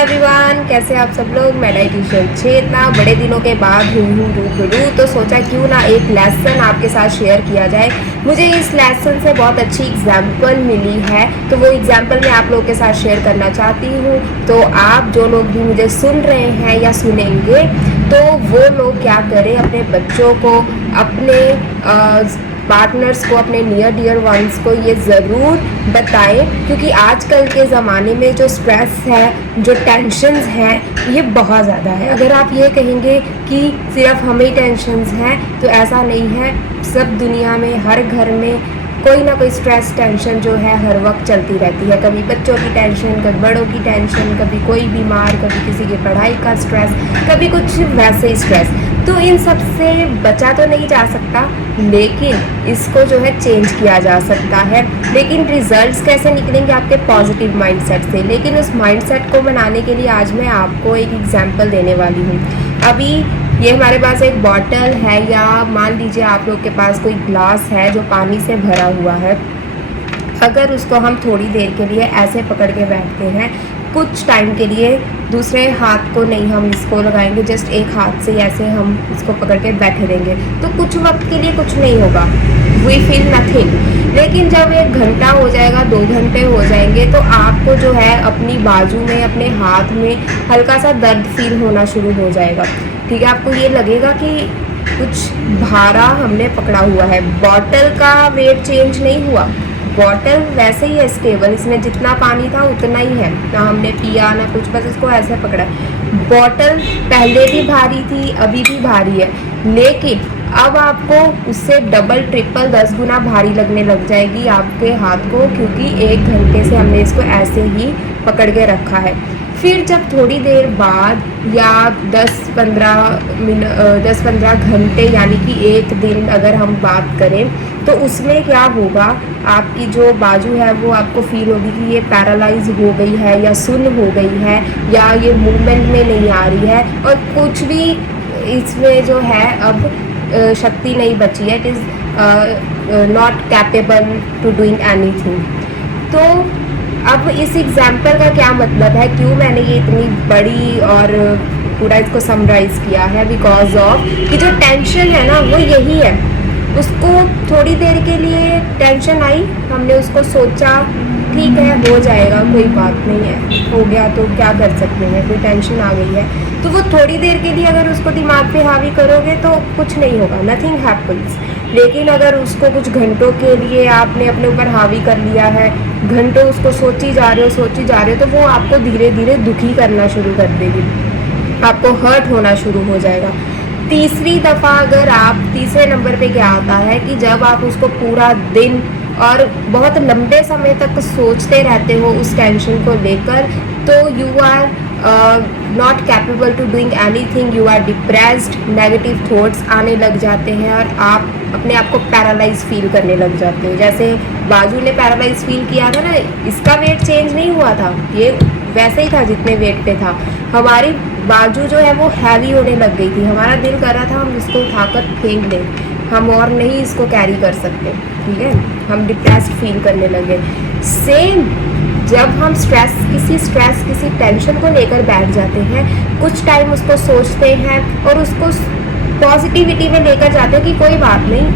Everyone, कैसे आप सब लोग। मैं डाइटिशियन चेतना बड़े दिनों के बाद हूँ रूबरू, तो सोचा क्यों ना एक लेसन आपके साथ शेयर किया जाए। मुझे इस लेसन से बहुत अच्छी एग्जाम्पल मिली है, तो वो एग्जाम्पल मैं आप लोगों के साथ शेयर करना चाहती हूँ। तो आप जो लोग भी मुझे सुन रहे हैं या सुनेंगे, तो वो लोग क्या करें, अपने बच्चों को, अपने पार्टनर्स को, अपने नियर डियर वंस को ये ज़रूर बताएं, क्योंकि आजकल के ज़माने में जो स्ट्रेस है, जो टेंशन्स हैं, ये बहुत ज़्यादा है। अगर आप ये कहेंगे कि सिर्फ हमें ही टेंशन्स हैं, तो ऐसा नहीं है। सब दुनिया में, हर घर में कोई ना कोई स्ट्रेस टेंशन जो है हर वक्त चलती रहती है। कभी बच्चों की टेंशन, कभी बड़ों की टेंशन, कभी कोई बीमार, कभी किसी की पढ़ाई का स्ट्रेस, कभी कुछ वैसे ही स्ट्रेस। तो इन सब से बचा तो नहीं जा सकता, लेकिन इसको जो है चेंज किया जा सकता है। लेकिन रिजल्ट्स कैसे निकलेंगे? आपके पॉजिटिव माइंडसेट से। लेकिन उस माइंडसेट को बनाने के लिए आज मैं आपको एक एग्जांपल देने वाली हूँ। अभी ये हमारे पास एक बॉटल है, या मान लीजिए आप लोग के पास कोई ग्लास है जो पानी से भरा हुआ है। अगर उसको हम थोड़ी देर के लिए ऐसे पकड़ के बैठते हैं, कुछ टाइम के लिए, दूसरे हाथ को नहीं हम इसको लगाएंगे, जस्ट एक हाथ से ऐसे हम इसको पकड़ के बैठे रहेंगे, तो कुछ वक्त के लिए कुछ नहीं होगा, वी फील नथिंग। लेकिन जब 1 घंटा हो जाएगा, 2 घंटे हो जाएंगे, तो आपको जो है अपनी बाजू में, अपने हाथ में हल्का सा दर्द फील होना शुरू हो जाएगा। ठीक है, आपको ये लगेगा कि कुछ भारा हमने पकड़ा हुआ है। बॉटल का वेट चेंज नहीं हुआ, बॉटल वैसे ही है स्टेबल, इसमें जितना पानी था उतना ही है, ना हमने पिया ना कुछ, बस इसको ऐसे पकड़ा। बॉटल पहले भी भारी थी, अभी भी भारी है, लेकिन अब आपको उससे डबल ट्रिपल 10 गुना भारी लगने लग जाएगी आपके हाथ को, क्योंकि 1 घंटे से हमने इसको ऐसे ही पकड़ के रखा है। फिर जब थोड़ी देर बाद, या 10-15 घंटे, यानी कि 1 दिन अगर हम बात करें, तो उसमें क्या होगा, आपकी जो बाजू है वो आपको फील होगी कि ये पैरालाइज हो गई है, या सुन्न हो गई है, या ये मूवमेंट में नहीं आ रही है, और कुछ भी इसमें जो है अब शक्ति नहीं बची है। It is not capable to doing anything. तो अब इस एग्जाम्पल का क्या मतलब है, क्यों मैंने ये इतनी बड़ी और पूरा इसको समराइज़ किया है? बिकॉज ऑफ कि जो टेंशन है ना, वो यही है। उसको थोड़ी देर के लिए टेंशन आई, हमने उसको सोचा ठीक है हो जाएगा, कोई बात नहीं है, हो गया तो क्या कर सकते हैं, कोई टेंशन आ गई है, तो वो थोड़ी देर के लिए अगर उसको दिमाग पे हावी करोगे तो कुछ नहीं होगा, नथिंग हैपन्स। लेकिन अगर उसको कुछ घंटों के लिए आपने अपने ऊपर हावी कर लिया है, घंटों उसको सोची जा रहे हो, तो वो आपको धीरे धीरे दुखी करना शुरू कर देगी, आपको हर्ट होना शुरू हो जाएगा। तीसरी दफ़ा अगर आप, तीसरे नंबर पे क्या आता है कि जब आप उसको पूरा दिन और बहुत लंबे समय तक सोचते रहते हो उस टेंशन को लेकर, तो you are not capable to doing anything, you are depressed, negative thoughts आने लग जाते हैं, और आप अपने आप को पैरालाइज फील करने लग जाते हो। जैसे बाजू ने पैरालाइज फील किया था ना, इसका वेट चेंज नहीं हुआ था, ये वैसे ही था जितने वेट पे था। हमारी बाजू जो है वो हैवी होने लग गई थी, हमारा दिल कर रहा था हम इसको उठाकर फेंक दें, हम और नहीं इसको कैरी कर सकते। ठीक है, हम डिप्रेस्ड फील करने लगे। सेम जब हम किसी टेंशन को लेकर बैठ जाते हैं, कुछ टाइम उसको सोचते हैं और उसको पॉजिटिविटी में लेकर जाते हैं कि कोई बात नहीं,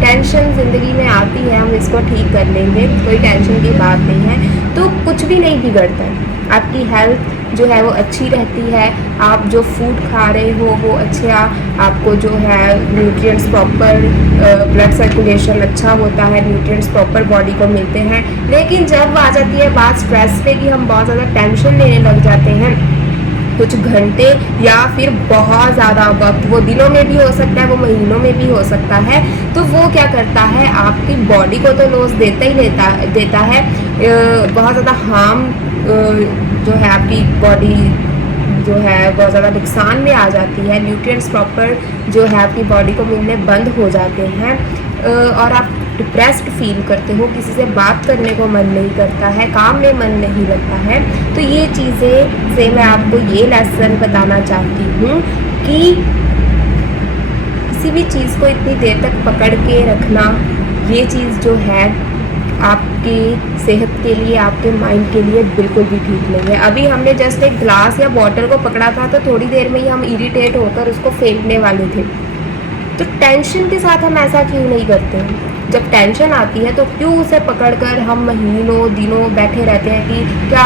टेंशन ज़िंदगी में आती है, हम इसको ठीक कर लेंगे, कोई टेंशन की बात नहीं है, तो कुछ भी नहीं बिगड़ता है। आपकी हेल्थ जो है वो अच्छी रहती है, आप जो फूड खा रहे हो वो अच्छा, आपको जो है न्यूट्रिएंट्स प्रॉपर, ब्लड सर्कुलेशन अच्छा होता है, न्यूट्रिएंट्स प्रॉपर बॉडी को मिलते हैं। लेकिन जब आ जाती है बात स्ट्रेस पे कि हम बहुत ज़्यादा टेंशन लेने लग जाते हैं, कुछ घंटे या फिर बहुत ज़्यादा वक्त, वो दिनों में भी हो सकता है, वो महीनों में भी हो सकता है, तो वो क्या करता है, आपकी बॉडी को तो लॉस देता ही देता है, बहुत ज़्यादा हार्म जो है आपकी बॉडी जो है बहुत ज़्यादा नुकसान में आ जाती है, न्यूट्रिएंट्स प्रॉपर जो है आपकी बॉडी को मिलने बंद हो जाते हैं, और आप डिप्रेस्ड फील करते हो, किसी से बात करने को मन नहीं करता है, काम में मन नहीं लगता है। तो ये चीज़ें से मैं आपको ये लेसन बताना चाहती हूँ कि किसी भी चीज़ को इतनी देर तक पकड़ के रखना, ये चीज़ जो है आपकी सेहत के लिए, आपके माइंड के लिए बिल्कुल भी ठीक नहीं है। अभी हमने जस्ट एक ग्लास या बॉटल को पकड़ा था तो थोड़ी देर में ही हम इरिटेट होकर उसको फेंकने वाले थे। तो टेंशन के साथ हम ऐसा क्यों नहीं करते हैं? जब टेंशन आती है तो क्यों उसे पकड़कर हम महीनों दिनों बैठे रहते हैं कि क्या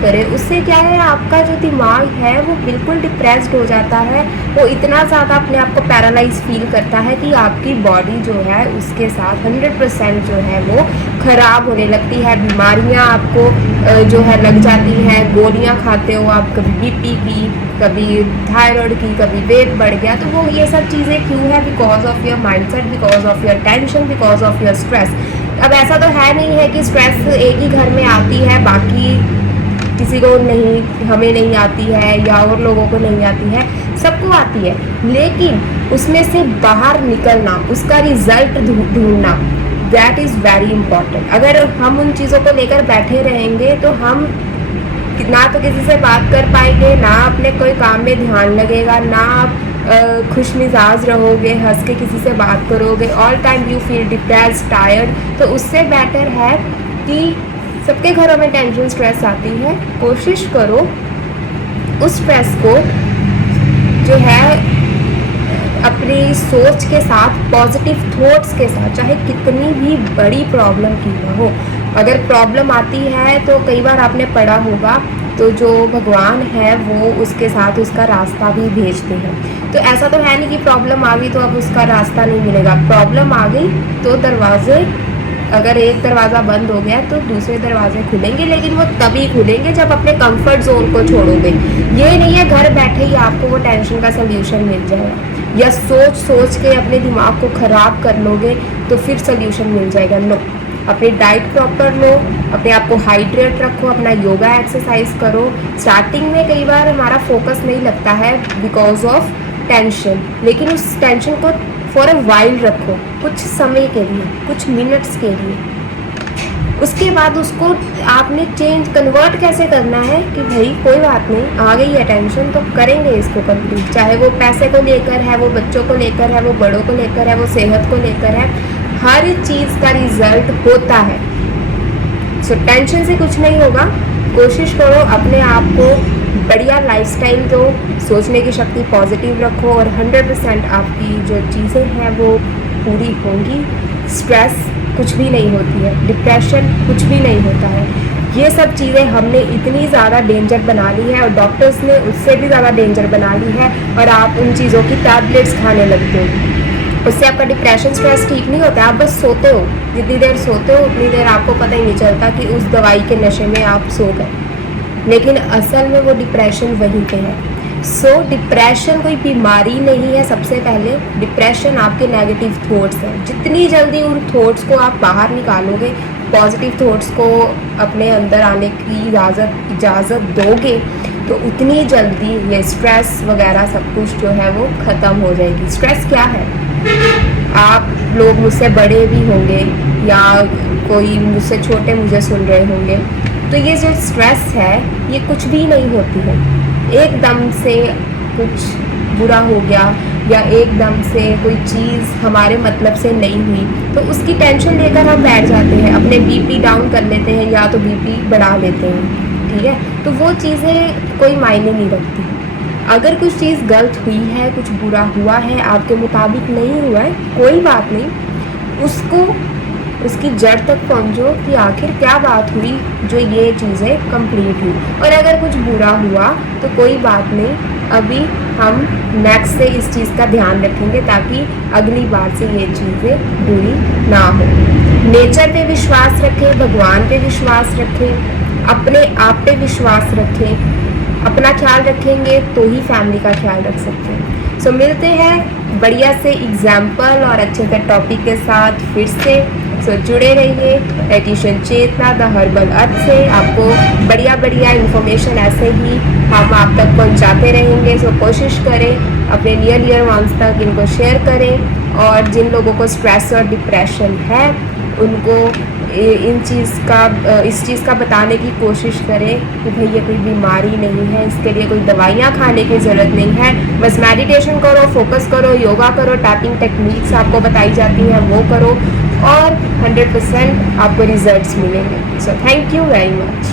करें। उससे क्या है, आपका जो दिमाग है वो बिल्कुल डिप्रेस्ड हो जाता है। वो इतना ज़्यादा अपने आप को पैरालाइज फील करता है कि आपकी बॉडी जो है उसके साथ 100% जो है वो ख़राब होने लगती है। बीमारियां आपको जो है लग जाती हैं। गोलियां खाते हो आप, कभी बीपी की, कभी थायराइड की, कभी वेट बढ़ गया। तो वो ये सब चीज़ें क्यों है? Because of your mindset, because of your tension, because of your stress. अब ऐसा तो है नहीं है कि स्ट्रेस एक ही घर में आती है, बाकी किसी को नहीं, हमें नहीं आती है या और लोगों को नहीं आती है, सबको आती है। लेकिन उसमें से बाहर निकलना, उसका रिजल्ट ढूंढना, दैट इज़ वेरी इंपॉर्टेंट। अगर हम उन चीज़ों को लेकर बैठे रहेंगे तो हम ना तो किसी से बात कर पाएंगे, ना अपने कोई काम में ध्यान लगेगा, ना आप खुश मिजाज रहोगे, हंस के किसी से बात करोगे। All time you feel depressed, tired. तो उससे बेटर है कि सबके घरों में टेंशन, स्ट्रेस आती है। कोशिश करो उस स्ट्रेस को जो है अपनी सोच के साथ, पॉजिटिव थॉट्स के साथ, चाहे कितनी भी बड़ी प्रॉब्लम की ना हो। अगर प्रॉब्लम आती है तो कई बार आपने पढ़ा होगा, तो जो भगवान है वो उसके साथ उसका रास्ता भी भेजते हैं। तो ऐसा तो है नहीं कि प्रॉब्लम आ गई तो अब उसका रास्ता नहीं मिलेगा। प्रॉब्लम आ गई तो दरवाजे, अगर एक दरवाज़ा बंद हो गया तो दूसरे दरवाजे खुलेंगे, लेकिन वो तभी खुलेंगे जब अपने कंफर्ट जोन को छोड़ोगे। ये नहीं है घर बैठे ही आपको वो टेंशन का सल्यूशन मिल जाएगा, या सोच सोच के अपने दिमाग को ख़राब कर लोगे तो फिर सल्यूशन मिल जाएगा। नो, अपनी डाइट प्रॉपर लो, अपने आप को हाइड्रेट रखो, अपना योगा एक्सरसाइज करो। स्टार्टिंग में कई बार हमारा फोकस नहीं लगता है बिकॉज ऑफ टेंशन, लेकिन उस टेंशन को फॉर अ वाइल रखो, कुछ समय के लिए, कुछ मिनट्स के लिए। उसके बाद उसको आपने कन्वर्ट कैसे करना है कि भाई कोई बात नहीं, आ गई है टेंशन तो करेंगे इसको कंप्लीट। चाहे वो पैसे को लेकर है, वो बच्चों को लेकर है, वो बड़ों को लेकर है, वो सेहत को लेकर है, हर चीज़ का रिजल्ट होता है। सो टेंशन से कुछ नहीं होगा। कोशिश करो अपने आप को बढ़िया लाइफस्टाइल दो, सोचने की शक्ति पॉजिटिव रखो और 100% आपकी जो चीज़ें हैं वो पूरी होंगी। स्ट्रेस कुछ भी नहीं होती है, डिप्रेशन कुछ भी नहीं होता है। ये सब चीज़ें हमने इतनी ज़्यादा डेंजर बना ली है और डॉक्टर्स ने उससे भी ज़्यादा डेंजर बना ली है, और आप उन चीज़ों की टैबलेट्स खाने लगते हो। उससे आपका डिप्रेशन, स्ट्रेस ठीक नहीं होता। आप बस सोते हो, जितनी देर सोते हो उतनी देर आपको पता ही नहीं चलता कि उस दवाई के नशे में आप सो गए, लेकिन असल में वो डिप्रेशन वहीं पे है। सो डिप्रेशन कोई बीमारी नहीं है। सबसे पहले डिप्रेशन आपके नेगेटिव थॉट्स हैं। जितनी जल्दी उन थॉट्स को आप बाहर निकालोगे, पॉजिटिव थॉट्स को अपने अंदर आने की इजाज़त दोगे, तो उतनी जल्दी ये स्ट्रेस वगैरह सब कुछ जो है वो ख़त्म हो जाएगी। स्ट्रेस क्या है? आप लोग मुझसे बड़े भी होंगे या कोई मुझसे छोटे मुझे सुन रहे होंगे, तो ये जो स्ट्रेस है ये कुछ भी नहीं होती है। एकदम से कुछ बुरा हो गया या एकदम से कोई चीज़ हमारे मतलब से नहीं हुई तो उसकी टेंशन लेकर हम बैठ जाते हैं, अपने बीपी डाउन कर लेते हैं या तो बीपी बढ़ा लेते हैं। ठीक है, तो वो चीज़ें कोई मायने नहीं रखती। अगर कुछ चीज़ गलत हुई है, कुछ बुरा हुआ है, आपके मुताबिक नहीं हुआ है, कोई बात नहीं, उसको उसकी जड़ तक पहुंचो कि आखिर क्या बात हुई जो ये चीज़ें कंप्लीट हुई। और अगर कुछ बुरा हुआ तो कोई बात नहीं, अभी हम नेक्स्ट से इस चीज़ का ध्यान रखेंगे ताकि अगली बार से ये चीज़ें बुरी ना हो। नेचर पे विश्वास रखें, भगवान पे विश्वास रखें, अपने आप पे विश्वास रखें। अपना ख्याल रखेंगे तो ही फैमिली का ख्याल रख सकते हैं। सो मिलते हैं बढ़िया से एग्जाम्पल और अच्छे से टॉपिक के साथ फिर से। सो जुड़े रहिए डाइटिशियन चेतना द हर्बल अर्थ से। आपको बढ़िया बढ़िया इन्फॉर्मेशन ऐसे ही हम आप तक पहुंचाते रहेंगे। सो कोशिश करें अपने नियर वंस तक इनको शेयर करें, और जिन लोगों को स्ट्रेस और डिप्रेशन है उनको इस चीज़ का बताने की कोशिश करें कि भाई ये कोई बीमारी नहीं है, इसके लिए कोई दवाइयाँ खाने की ज़रूरत नहीं है। बस मेडिटेशन करो, फोकस करो, योगा करो, टैपिंग टेक्निक्स आपको बताई जाती हैं वो करो, और 100% आपको रिजल्ट्स मिलेंगे। So thank you very much.